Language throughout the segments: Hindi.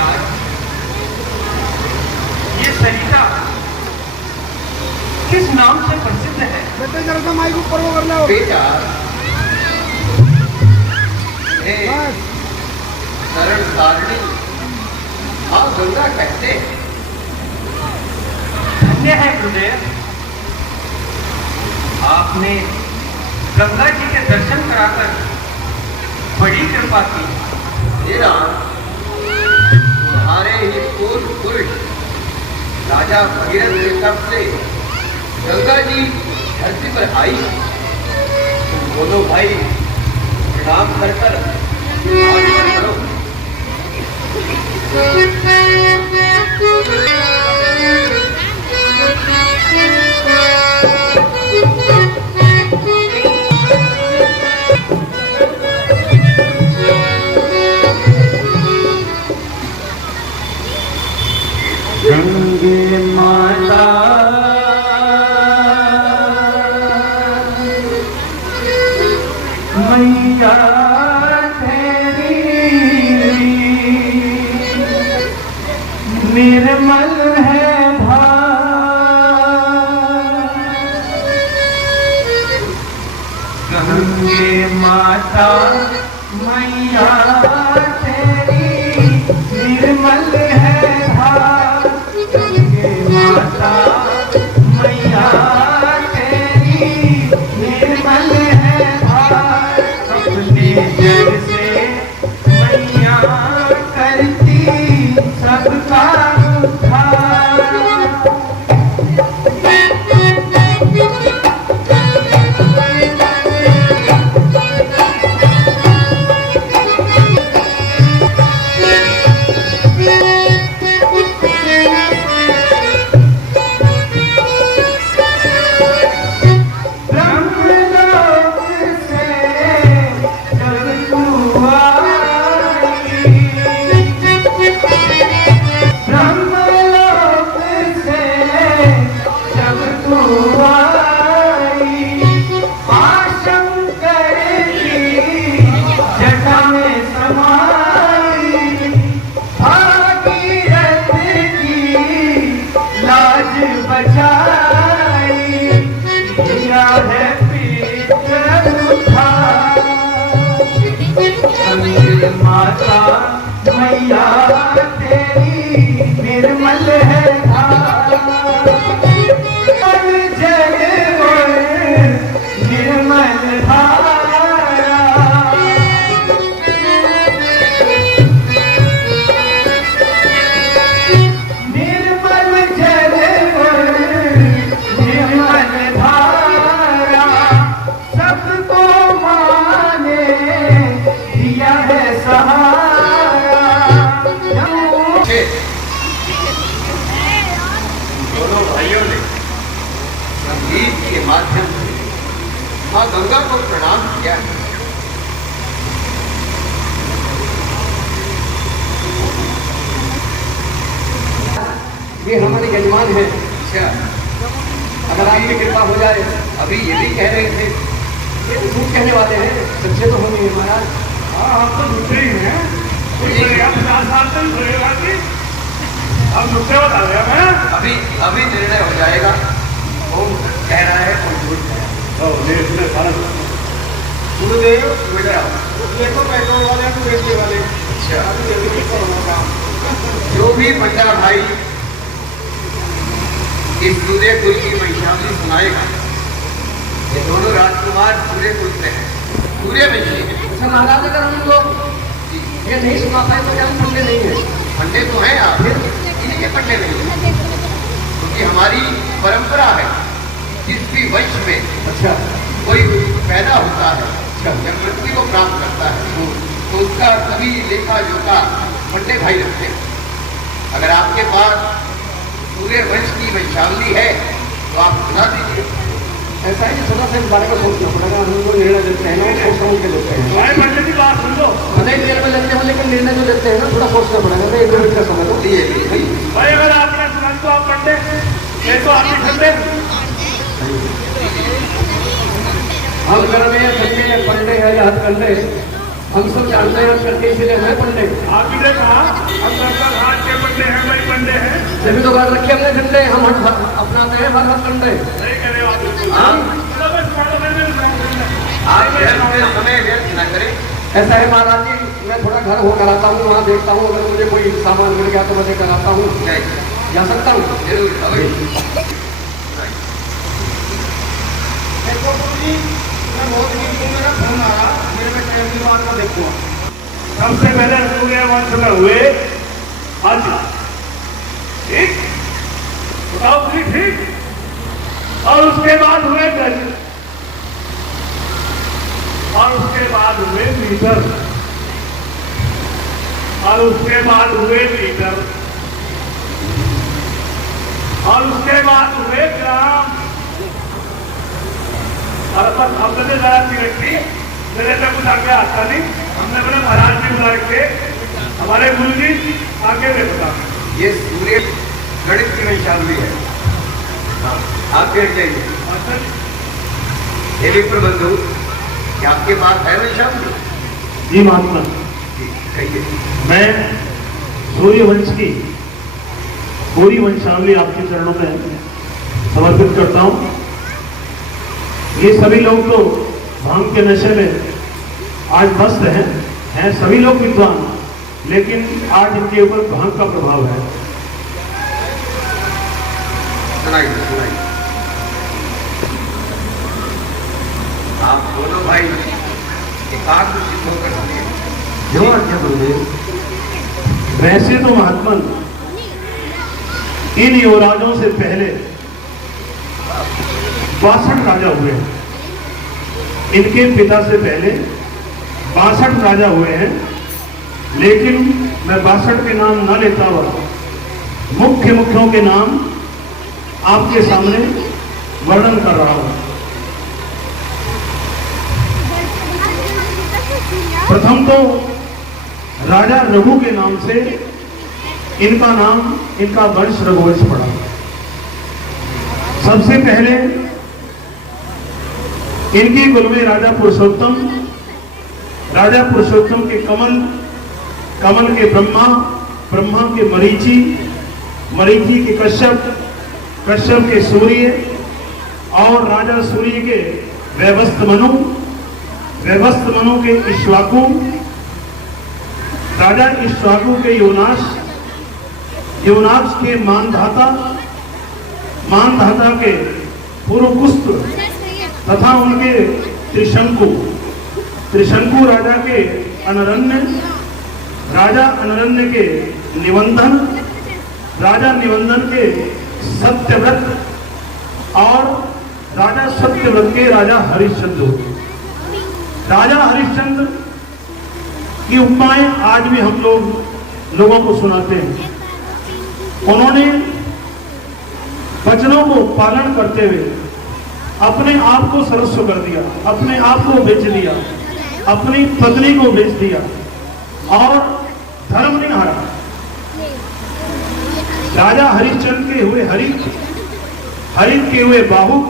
बेटा, ये सरिता किस नाम से प्रसिद्ध है? बेटे जरा सा माइक ऊपर वो कर लो बेटा, सरल सारणी माँ गंगा कहते हैं। धन्य है गुरुदेव, आपने गंगा जी के दर्शन कराकर बड़ी कृपा की। मेरा तुम्हारे ही पूर्व पुरुष राजा भगीरथ के तप से गंगा जी धरती पर आई। तुम बोलो भाई, प्रणाम कर कर करो। गंगे माता मैया तेरी निर्मल है गंगे माता मैया तेरी निर्मल है गंगे माता मैया तेरी निर्मल है अपने जग से मैया करती सबका उद्धार। माता मैया तेरी निर्मल है जग निर्मल धारा। निर्मल जल निर्मल धारा सबको माने दिया है सहारा। दोनों भाइयों ने संगीत के माध्यम से माँ गंगा को प्रणाम किया है। ये हमारे यजमान हैं। अच्छा, अगर आपकी कृपा हो जाए। अभी ये भी कह रहे थे ये तो झूठ कहने वाले हैं, सच्चे तो हम ही हैं महाराज। हाँ, हम तो दूसरे ही हैं। कुछ बोलेगा 50 साल तक बोलेगा कि हम दूसरे बता रहे हैं। अभी निर्णय हो जाएगा कौन कह रहा है कौन झूठ कह रहा है। गुरुदेव इधर आओ। देखो पेट्रोल वाले हैं, बेचने वाले। अच्छा, अभी जल्दी करो काम। जो भी पंडा भाई इस दूल्हे कुल की वैशाली सुनाएगा, ये दोनों राजकुमार पूरे कुल से हैं, पूरे वैश्य हैं। अच्छा महाराज, अगर हम लोग ये नहीं सुना पाए तो क्या हम पंडे नहीं है? पंडे तो हैं आप, इन्हीं के पंडे नहीं हैं, क्योंकि हमारी परंपरा है जिस भी वंश में अच्छा कोई पैदा होता है जब मृत्यु को प्राप्त करता है तो उसका सभी लेखा जोखा पंडे भाई रखते हैं। अगर आपके पास पूरे वंश की वंशावली है तो आप सुना दीजिए। ऐसा है कि थोड़ा सा इस बारे में सोचना पड़ेगा। हम लोग निर्णय देते हैं ना, सोच समझ के लेते हैं। भाई पंडित की बात सुन लो। भले ही देर में लगते हो, लेकिन निर्णय जो लेते हैं ना थोड़ा सोचना पड़ेगा। मैं 1 मिनट का समय दो। भाई अगर आपने सुना तो आप पंडे, ये तो आप ही ठंडे। हम घर में ठंडे या पंडे है या हथकंडे, हम सब जानते हैं। हम करके इसीलिए मैं पंडे आप ही ने कहा हम जब तो बात रखी हमने झंडे, हम अपनाते हैं हर कंडे। सही कह रहे हो आप बिल्कुल। हाँ? चलो बस मारो, मैं आप समय व्यर्थ न करें। ऐसा है महाराज जी, मैं थोड़ा घर होकर आता हूँ, वहाँ देखता हूँ, अगर मुझे कोई सामान मिल गया तो मैं लेकर आता हूँ। जा सकता हूँ? जरूर अवश्य। सबसे पहले सूर्यवंश में हुए आज ठीक, बताओ पूरी ठीक, और उसके बाद हुए गज, और उसके बाद हुए मीटर, और उसके बाद हुए मीटर, और उसके बाद हुए ग्राम। और बस हमने जरा सी रखी, मेरे से कुछ आगे आता नहीं, हमने बोले महाराज जी बुला के हमारे गुरु जी आगे में बता। ये सूर्य गणित की वंशावली है। हाँ, आप कह जाइए। ये विप्र बंधु, क्या आपके पास है वंशावली? जी महात्मा, कहिए। मैं सूर्यवंश की पूरी वंशावली आपके चरणों में समर्पित करता हूं। ये सभी लोग तो भांग के नशे में आज मस्त हैं सभी लोग विद्वान, लेकिन आज इनके ऊपर भांग का प्रभाव है। सुनाइए सुनाइए। आप दोनों भाई एकाग्र चित्त होकर सुनिए। जो आज्ञा गुरुदेव। वैसे तो महात्मन इन युवराजों से पहले 62 राजा हुए हैं। इनके पिता से पहले 62 राजा हुए हैं, लेकिन मैं 62 के नाम न लेता हुआ मुख्यों के नाम आपके सामने वर्णन कर रहा हूं। प्रथम तो राजा रघु के नाम से इनका वंश रघुवंश पड़ा। सबसे पहले इनके कुल में राजा पुरुषोत्तम के कमल के ब्रह्मा के मरीचि के कश्यप के सूर्य, और राजा सूर्य के वैवस्त्र मनु के इक्ष्वाकु, राजा इक्ष्वाकु के योनास के मानधाता के पुरुकुस्त तथा उनके त्रिशंकु राजा के अनरण्य के निबंधन, राजा निबंधन के सत्यव्रत, और राजा सत्यव्रत के राजा हरिश्चंद्र। राजा हरिश्चंद्र की उपमाएं आज भी हम लोगों को सुनाते हैं। उन्होंने वचनों को पालन करते हुए अपने आप को सर्वस्व कर दिया, अपने आप को बेच दिया, अपनी पत्नी को बेच दिया, और धर्म नहीं हारा। राजा हरिश्चंद्र के हुए हरित के हुए बाहुक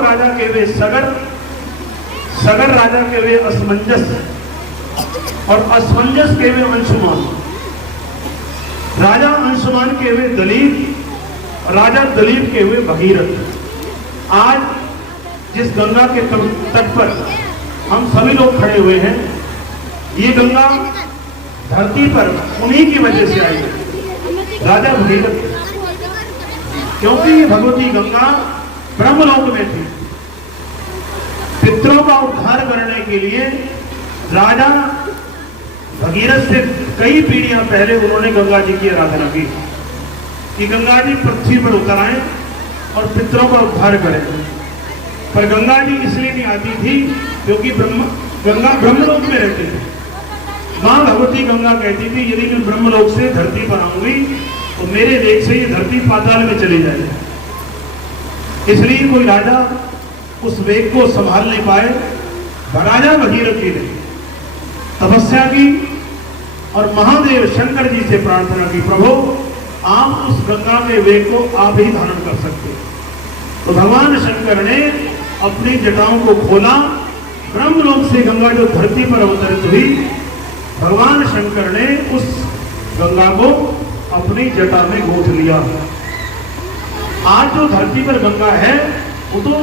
राजा के हुए सगर राजा के हुए असमंजस, और असमंजस के हुए अंशुमान, राजा अंशुमान के हुए दलीप, राजा दलीप के हुए भगीरथ। आज जिस गंगा के तट पर हम सभी लोग खड़े हुए हैं, ये गंगा धरती पर उन्हीं की वजह से आई है, राजा भगीरथ। क्योंकि ये भगवती गंगा ब्रह्मलोक में थी। पितरों का उद्धार करने के लिए राजा भगीरथ से कई पीढ़ियां पहले उन्होंने गंगा जी की आराधना की कि गंगा जी पृथ्वी पर उतर आए और पितरों का उद्धार करें। पर गंगा जी इसलिए नहीं आती थी क्योंकि गंगा ब्रह्मलोक में रहती थी। मां भगवती गंगा कहती थी, यदि मैं ब्रह्मलोक से धरती पर आऊंगी तो मेरे वेग से ये धरती पाताल में चली जाएगी। इसलिए कोई राजा उस वेग को संभाल नहीं पाए। राजा भगीरथ जी ने तपस्या की और महादेव शंकर जी से प्रार्थना की, प्रभु आप उस गंगा के वेग को आप ही धारण कर सकते। तो भगवान शंकर ने अपनी जटाओं को खोला। ब्रह्मलोक से गंगा जो धरती पर अवतरित हुई, भगवान शंकर ने उस गंगा को अपनी जटा में गोथ लिया। आज जो धरती पर गंगा है वो तो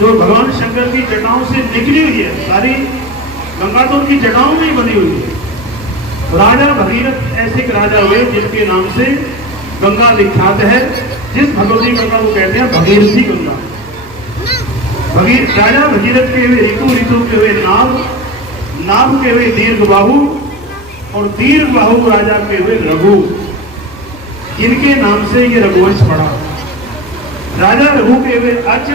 जो भगवान शंकर की जटाओं से निकली हुई है, सारी गंगा तो उनकी जटाओं में ही बनी हुई है। राजा भगीरथ ऐसे एक राजा हुए जिनके नाम से गंगा विख्यात है। जिस भगवती गंगा को कहते हैं भगीरथी गंगा। राजा भगीरथ के हुए ऋतु के हुए नाभ के हुए दीर्घ बाहु और दीर्घ बाहु राजा के हुए रघु, इनके नाम से ये रघुवंश पड़ा। राजा रघु के हुए अज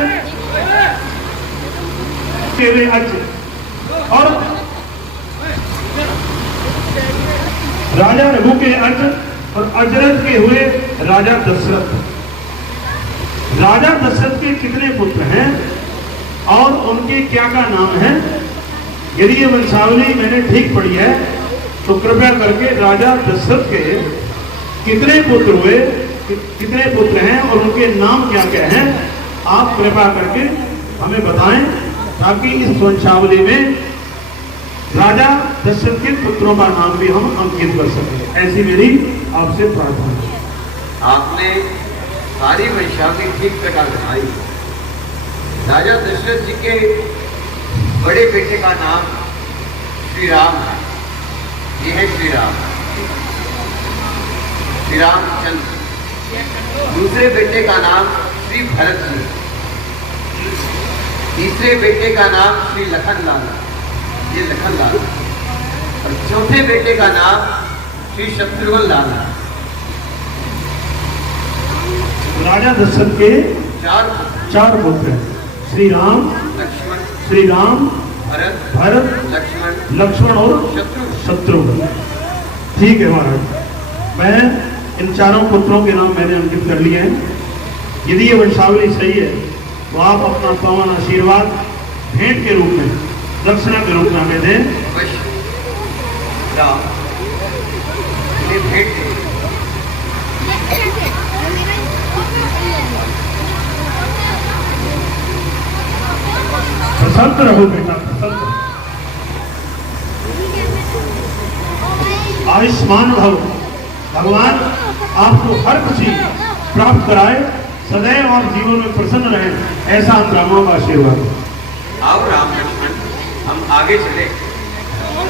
और राजा रघु के अज और अजरथ के हुए राजा दशरथ। राजा दशरथ के कितने पुत्र हैं और उनके क्या का नाम है? यदि ये वंशावली मैंने ठीक पढ़ी है तो कृपया करके राजा दशरथ के कितने पुत्र हुए, कितने पुत्र हैं और उनके नाम क्या क्या हैं, आप कृपया करके हमें बताएं, ताकि इस वंशावली में राजा दशरथ के पुत्रों का नाम भी हम अंकित कर सकें। ऐसी मेरी आपसे प्रार्थना है। आपने सारी वंशावली ठीक प्रकार बनाई। राजा दशरथ जी के बड़े बेटे का नाम श्री राम है। ये है श्री राम, श्री रामचंद्र। दूसरे बेटे का नाम श्री भरत जी। तीसरे बेटे का नाम श्री लखन लाल, ये लखन लाल। और चौथे बेटे का नाम श्री शत्रुघ्न लाल। राजा दशरथ के चार पुत्र हैं, श्री राम, लक्ष्मण, श्री राम, भरत, लक्ष्मण और शत्रुघ्न। ठीक है महाराज, मैं इन चारों पुत्रों के नाम मैंने अंकित कर लिए हैं। यदि ये वंशावली सही है तो आप अपना पावन आशीर्वाद भेंट के रूप में, दक्षिणा के रूप में हमें दें। प्रसन्न रहो बेटा, प्रसन्न, आयुष्मान भव। भगवान आपको हर खुशी प्राप्त कराए, सदैव और जीवन में प्रसन्न रहे, ऐसा हम ब्राह्मणों का आशीर्वाद। आओ राम लक्ष्मण, हम आगे चले।